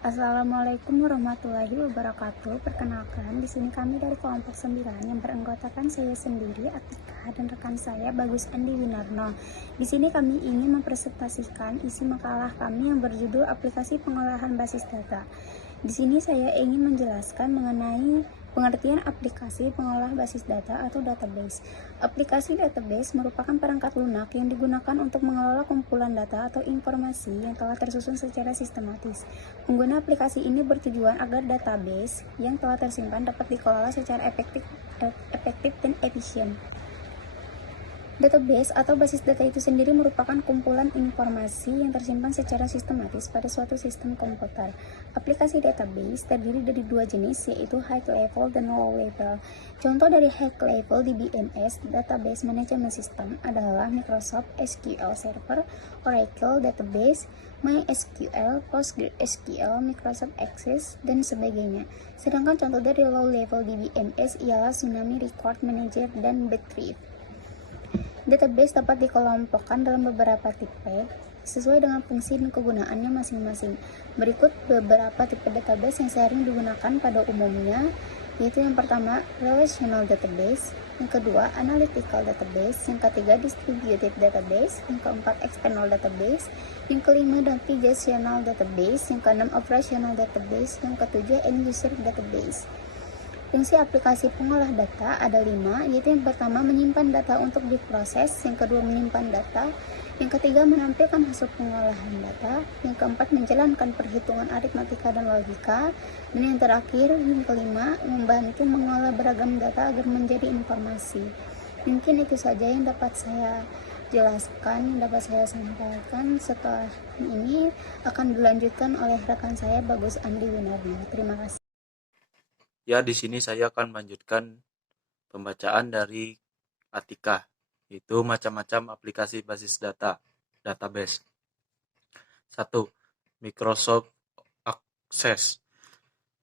Assalamualaikum warahmatullahi wabarakatuh. Perkenalkan, di sini kami dari kelompok 9 yang beranggotakan saya sendiri, Atika, dan rekan saya Bagus Andi Winarno. Di sini kami ingin mempresentasikan isi makalah kami yang berjudul Aplikasi Pengolahan Basis Data. Di sini saya ingin menjelaskan mengenai pengertian aplikasi pengolah basis data atau database. Aplikasi database merupakan perangkat lunak yang digunakan untuk mengelola kumpulan data atau informasi yang telah tersusun secara sistematis. Pengguna aplikasi ini bertujuan agar database yang telah tersimpan dapat dikelola secara efektif dan efisien. Database atau basis data itu sendiri merupakan kumpulan informasi yang tersimpan secara sistematis pada suatu sistem komputer. Aplikasi database terdiri dari dua jenis, yaitu high level dan low level. Contoh dari high level di DBMS, Database Management System, adalah Microsoft SQL Server, Oracle Database, MySQL, PostgreSQL, Microsoft Access, dan sebagainya. Sedangkan contoh dari low level DBMS ialah Tsunami Record Manager dan Btrieve. Database dapat dikelompokkan dalam beberapa tipe sesuai dengan fungsi dan kegunaannya masing-masing. Berikut beberapa tipe database yang sering digunakan pada umumnya, yaitu yang pertama, relational database, yang kedua, analytical database, yang ketiga, distributed database, yang keempat, external database, yang kelima, navigational database, yang keenam, operational database, yang ketujuh, end user database. Fungsi aplikasi pengolah data ada 5, yaitu yang pertama menyimpan data untuk diproses, yang kedua menyimpan data, yang ketiga menampilkan hasil pengolahan data, yang keempat menjalankan perhitungan aritmatika dan logika, dan yang terakhir, yang kelima, membantu mengolah beragam data agar menjadi informasi. Mungkin itu saja yang dapat saya jelaskan, yang dapat saya sampaikan. Setelah ini akan dilanjutkan oleh rekan saya Bagus Andi Winarno. Terima kasih. Ya, di sini saya akan melanjutkan pembacaan dari Atika, yaitu macam-macam aplikasi basis data, database. 1. Microsoft Access.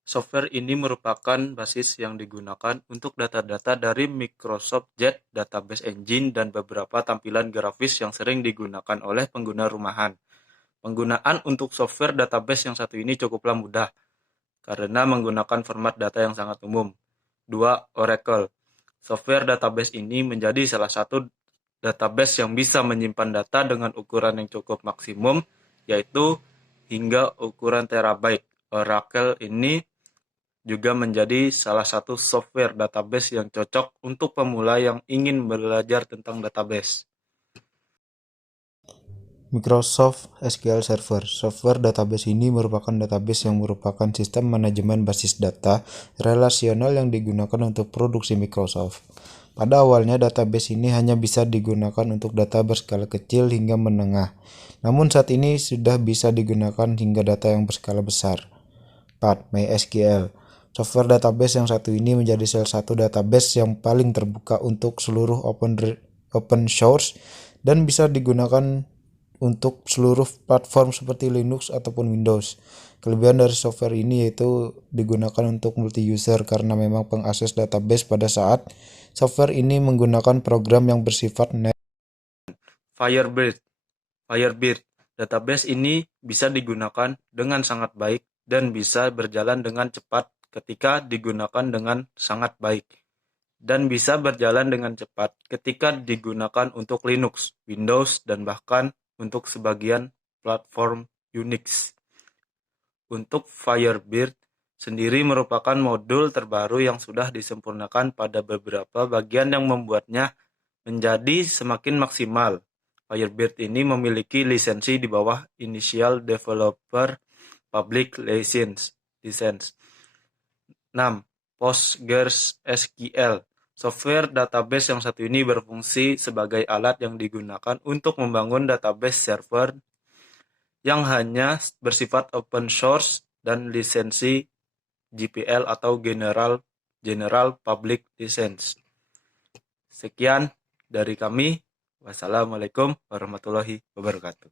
Software ini merupakan basis yang digunakan untuk data-data dari Microsoft Jet Database Engine dan beberapa tampilan grafis yang sering digunakan oleh pengguna rumahan. Penggunaan untuk software database yang satu ini cukuplah mudah, karena menggunakan format data yang sangat umum. 2. Oracle. Software database ini menjadi salah satu database yang bisa menyimpan data dengan ukuran yang cukup maksimum, yaitu hingga ukuran terabyte. Oracle ini juga menjadi salah satu software database yang cocok untuk pemula yang ingin belajar tentang database. Microsoft SQL Server. Software database ini merupakan database yang merupakan sistem manajemen basis data relasional yang digunakan untuk produksi Microsoft. Pada awalnya, database ini hanya bisa digunakan untuk data berskala kecil hingga menengah. Namun saat ini sudah bisa digunakan hingga data yang berskala besar. 4. MySQL. Software database yang satu ini menjadi salah satu database yang paling terbuka untuk seluruh open source dan bisa digunakan untuk seluruh platform seperti Linux ataupun Windows. Kelebihan dari software ini yaitu digunakan untuk multi-user karena memang pengakses database pada saat software ini menggunakan program yang bersifat Firebird. Database ini bisa digunakan dengan sangat baik dan bisa berjalan dengan cepat ketika digunakan dengan sangat baik. Dan bisa berjalan dengan cepat ketika digunakan untuk Linux, Windows, dan bahkan untuk sebagian platform Unix. Untuk Firebird sendiri merupakan modul terbaru yang sudah disempurnakan pada beberapa bagian yang membuatnya menjadi semakin maksimal. Firebird ini memiliki lisensi di bawah Initial Developer Public License. 6. PostgreSQL. Software database yang satu ini berfungsi sebagai alat yang digunakan untuk membangun database server yang hanya bersifat open source dan lisensi GPL atau General Public License. Sekian dari kami. Wassalamualaikum warahmatullahi wabarakatuh.